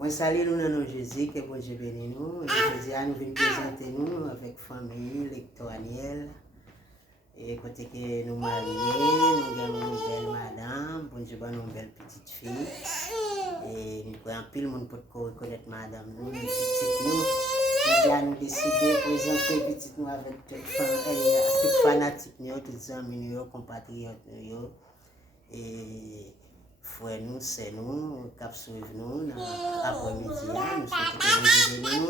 Moi, salue nous dans nos Jésus, que bon Dieu bénisse nous. Et Jésus, nous venons présenter nous avec famille, lecteur Aniel. Et côté que nous mariés, nous avons une belle madame, bon Dieu, nous une belle petite fille. Et nous pouvons pile monde pour reconnaître madame, nous, une petite nous. Nous avons décidé de présenter petite nous avec toute fanatique, tous amis, compatriotes. Et frère nous, c'est nous, qui suivent nous dans l'après-midi.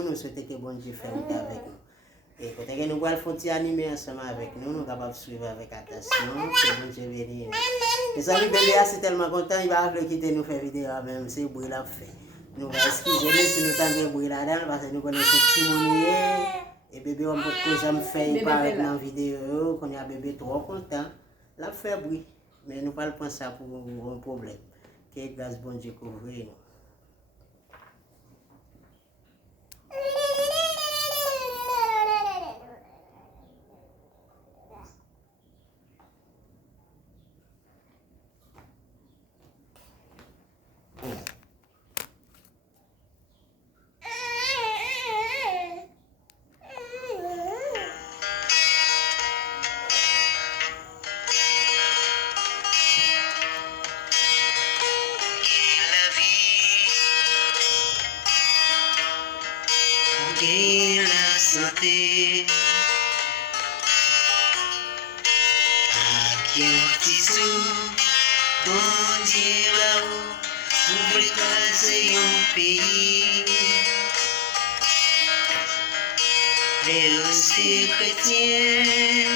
Nous souhaitons que bon Dieu fasse avec nous. Et quand nous allons faire animer ensemble avec nous, nous sommes capables de suivre avec attention, que bon Dieu bénisse. Les amis, bébé, c'est tellement content, il va quitter nous faire vidéo même, c'est le bruit là fait. Nous allons excuser si nous avons des bruits là-dedans, parce que nous connaissons petit monde. Et bébé, on peut que j'aime faire paraître dans la vidéo, qu'on a bébé trop content, là fait bruit. Mais nous ne parlons pas ça pour un problème. Que grâce bon Dieu couvre nous. Et la santé à qui on tisou bon Dieu là-haut pour écraser un pays mais aussi chrétien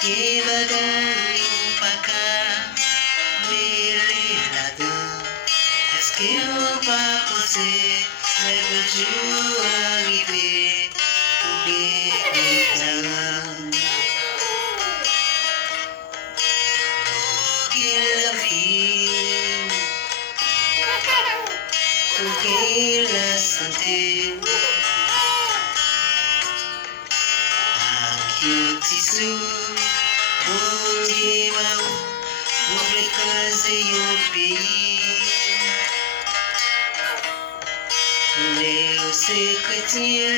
qui bagaille ou pas qu'à mêler là-dedans est-ce qu'on va penser le jour arrivé pour bien la vie, pour qu'il la santé, à qui on tissou, bon Dieu, pour écraser un pays. Mais aussi chrétien,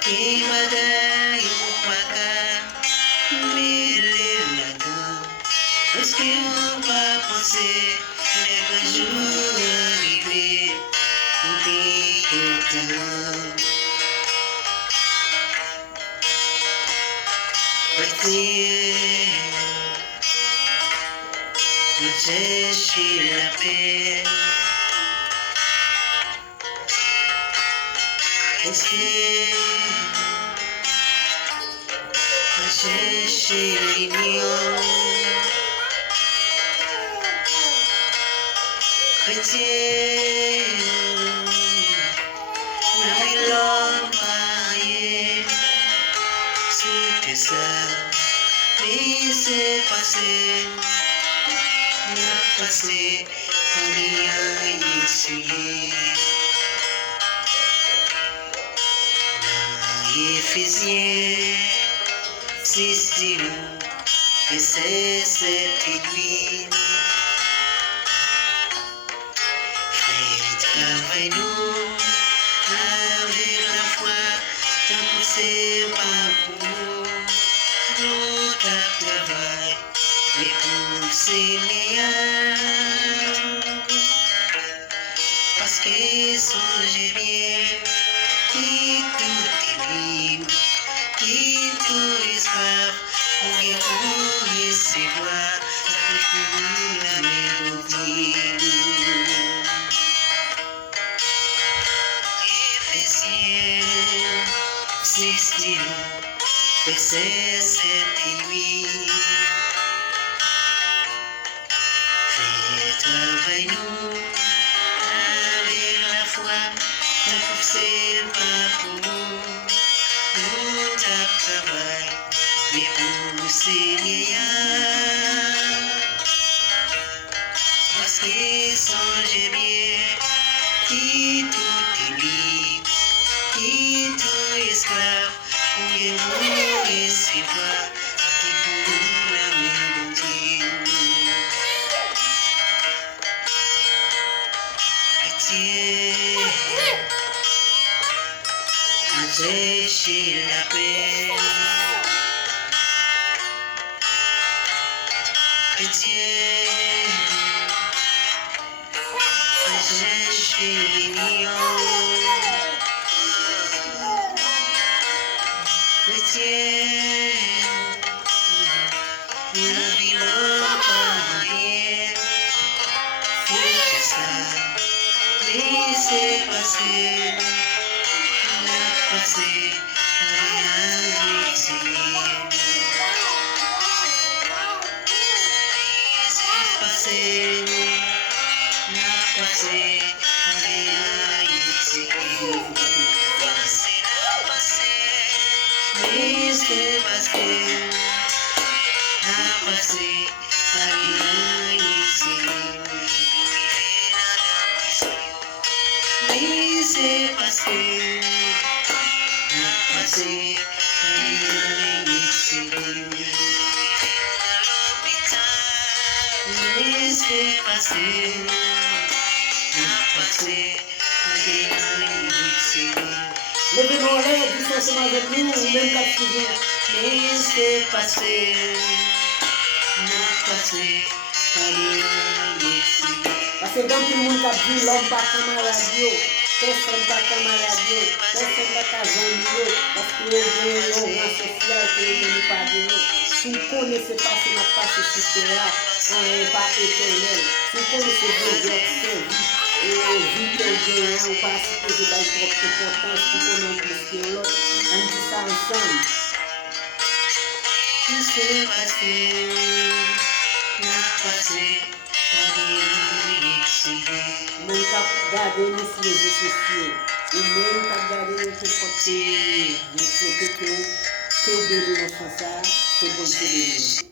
qui bagaille ou pas qu'à mêler là-dedans. Est-ce qu'on va penser les jours arrivés pour bien chrétien, nous chercher la paix. Chrétien, nous chercher l'union. Chrétien, nous l'homme marié, c'était ça, mais c'est passé, n'a passé, on y a essayé. Éphésiens, 6, verset 7 et 8. Frères, travaillons avec la foi, tant que c'est pas pour nous. Notre travail, mais pour Seigneur. Parce que songez bien, qui tout est libre, qui tout esclave, pour recevoir la mélodie. Éphésiens 6, verset 7 et 8. Fais travail-nous avec la foi, c'est pas pour nous, notre travail, mais pour Seigneur. Parce que songez bien, qui tout est libre, qui tout esclave, pourriez-vous recevoir, qui pour la mélodie. chercher la paix. Chrétien, va chercher l'union. Chrétien, la vie n'a pas rien. C'est ça, laissez passer, la passer, rien n'existe. Passer, la passer, rien n'existe. Laissez passer, la passer, rien n'existe. Laissez passer, la passer, rien n'existe. Laissez passer, la passer, rien n'existe. Levez-nous en l'air, dis ensemble avec nous, même quand tu viens. Laissez passer, la passer, rien n'existe. Parce que dans tout le monde qui a dit l'homme pas comme la radio, personne pas comme la radio, personne pas comme la parce que nous avons un rang social que nous n'avons pas donné. Si vous connaissez pas ce qui n'a pas ce là, on n'est pas éternel. Si vous connaissez Dieu, Dieu vie, et vie que Dieu n'a pas supposé d'avoir trop d'importance, si vous connaissez plus que l'autre, on dit ça ensemble. Laissez passer, la passer, rien n'existe. Même quand garder nous sur les réseaux sociaux, ou même quand garder nous sur côté, nous souhaitons que vous bénissez ça, c'est bon.